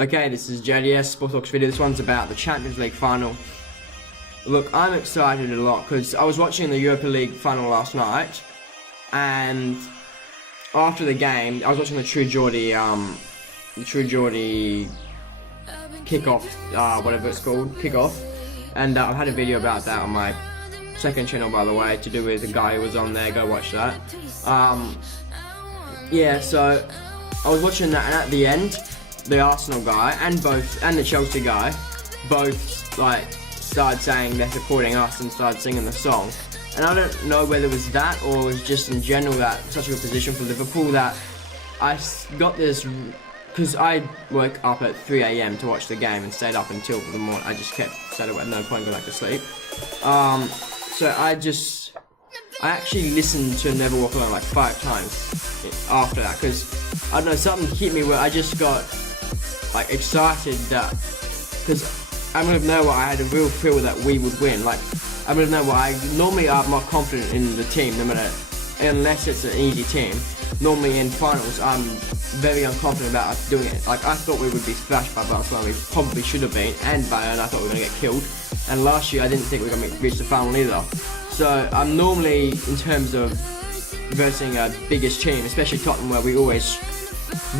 Okay, this is JDS Sports Talks video. This one's about the Champions League final. Look, I'm excited a lot because I was watching the Europa League final last night, and after the game, I was watching the True Geordie kickoff, whatever it's called, kickoff, and I had a video about that on my second channel, by the way, to do with the guy who was on there. Go watch that. Yeah, so I was watching that, and at the end, the Arsenal guy and the Chelsea guy both started saying they're supporting us and started singing the song. And I don't know whether it was that or it was just in general that such a good position for Liverpool that I got this, because I woke up at 3 AM to watch the game and stayed up until the morning. I just kept stayed awake, no point going back to sleep. So I actually listened to Never Walk Alone like 5 times after that, because I don't know, something hit me where I just got excited that, because I don't know why I had a real feel that we would win. I don't know why. Normally I'm more confident in the team, no matter, unless it's an easy team. Normally in finals I'm very unconfident about us doing it. I thought we would be thrashed by Barcelona. We probably should have been, and Bayern. I thought we were going to get killed. And last year I didn't think we were going to reach the final either. So I'm normally, in terms of versing our biggest team, especially Tottenham, where we always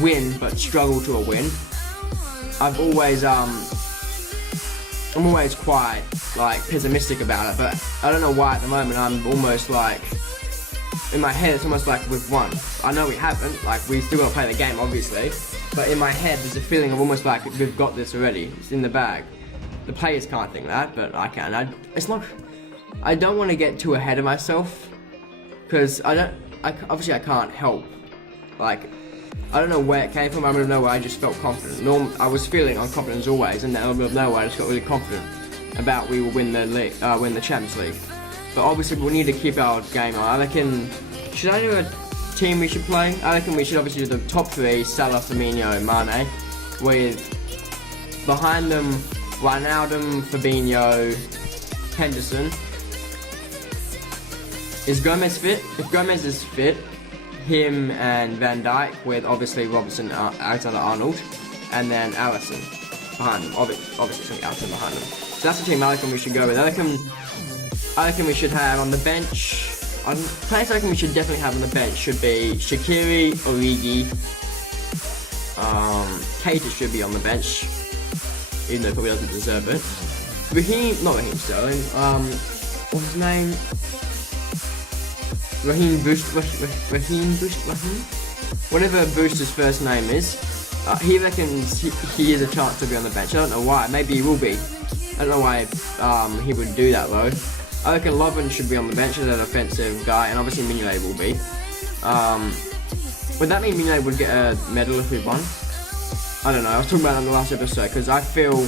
win but struggle to a win, I'm always quite pessimistic about it. But I don't know why at the moment I'm almost in my head it's almost like we've won. I know we haven't, we still gotta play the game obviously, but in my head there's a feeling of almost like we've got this already, it's in the bag. The players can't think that, but I can. I don't want to get too ahead of myself, because obviously I can't help, I don't know where it came from. I don't know where I just felt confident. I was feeling unconfident as always, and then out of nowhere I just got really confident about we will win the league, win the Champions League. But obviously we need to keep our game on. I reckon, should I do a team we should play? I reckon we should obviously do the top 3: Salah, Firmino, Mane, with behind them Wijnaldum, Fabinho, Henderson. Is Gomez fit? If Gomez is fit, him and Van Dijk, with obviously Robertson, Alexander-Arnold, and then Alisson behind them. Obviously Alisson behind them. So that's the team I reckon we should go with. I reckon we should have on the bench. Players I reckon we should definitely have on the bench should be Shaqiri, Origi, Keita should be on the bench, even though he probably doesn't deserve it. Not Raheem Sterling. What's his name? Raheem, whatever Booster's first name is, he reckons he has a chance to be on the bench. I don't know why. Maybe he will be. I don't know why he would do that though. I reckon Lovren should be on the bench as an offensive guy, and obviously Mignolet will be. Would that mean Mignolet would get a medal if we won? I don't know. I was talking about it on the last episode, because I feel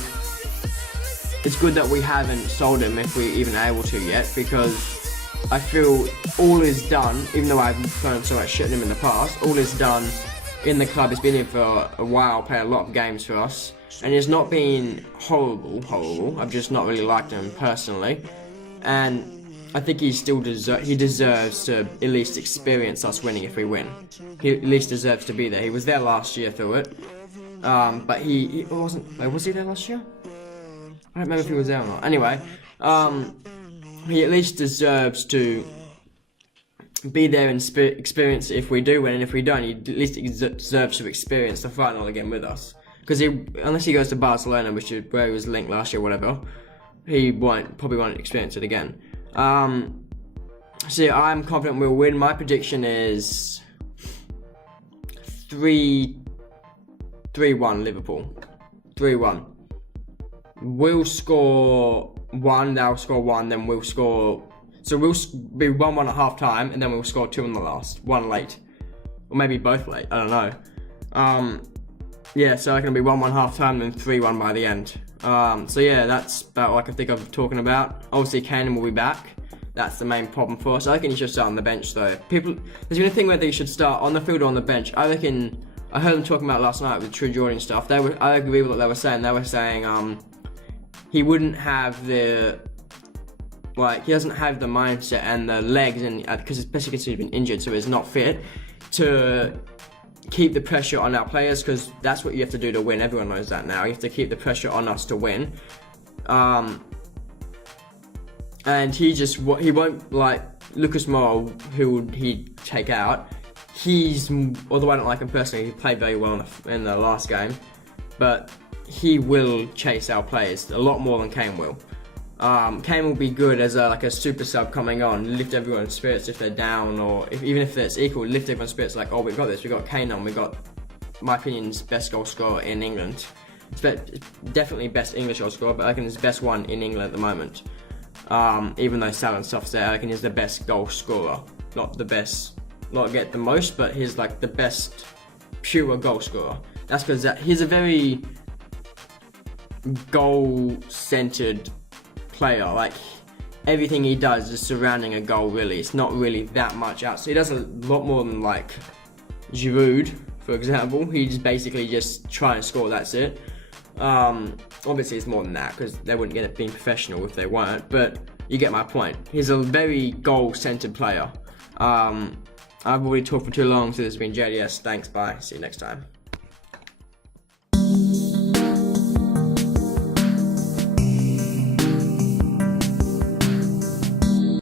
it's good that we haven't sold him if we're even able to yet, because I feel all is done, even though I've thrown so much shit at him in the past, all is done in the club. He's been here for a while, played a lot of games for us, and it's not been horrible. I've just not really liked him personally, and I think he deserves to at least experience us winning if we win. He at least deserves to be there. He was there last year through it, but he wasn't. Was he there last year? I don't remember if he was there or not. Anyway, he at least deserves to be there and experience it if we do win, and if we don't, he at least deserves to experience the final again with us. Because unless he goes to Barcelona, which is where he was linked last year, whatever, he probably won't experience it again. So yeah, I'm confident we'll win. My prediction is 3-1 Liverpool. 3-1. We'll score 1, they'll score 1, then we'll score. So we'll be 1-1 at half time, and then we'll score 2 in the last, 1 late. Or maybe both late, I don't know. Yeah, so I can be 1-1 half time, and 3-1 by the end. So yeah, that's about what I think I'm talking about. Obviously, Kane will be back. That's the main problem for us. I reckon he should start on the bench though. There's been a thing whether he should start on the field or on the bench. I reckon, I heard them talking about it last night with True Geordie and stuff. I agree with what they were saying. They were saying, he wouldn't have the, he doesn't have the mindset and the legs, and because especially because he's been injured, so he's not fit to keep the pressure on our players, because that's what you have to do to win. Everyone knows that now. You have to keep the pressure on us to win. And he won't, like, Lucas Moura, who would he take out, although I don't like him personally, he played very well in the last game, but he will chase our players a lot more than Kane will. Kane will be good as a super sub coming on, lift everyone's spirits if they're down, or even if it's equal, lift everyone's spirits, like, oh, we've got this, we've got Kane on, we've got, my opinion, best goal scorer in England. Definitely best English goal scorer, but I reckon he's the best one in England at the moment. Even though Salah and stuff's there, I reckon he's the best goal scorer. Not get the most, but he's like the best pure goal scorer. That's because he's a very goal-centered player. Like, everything he does is surrounding a goal, really. It's not really that much out. So he does a lot more than, like, Giroud, for example. He's basically just try and score, that's it. Obviously it's more than that, because they wouldn't get it being professional if they weren't, but you get my point. He's a very goal-centered player. I've already talked for too long, so this has been JDS. Thanks, bye. See you next time.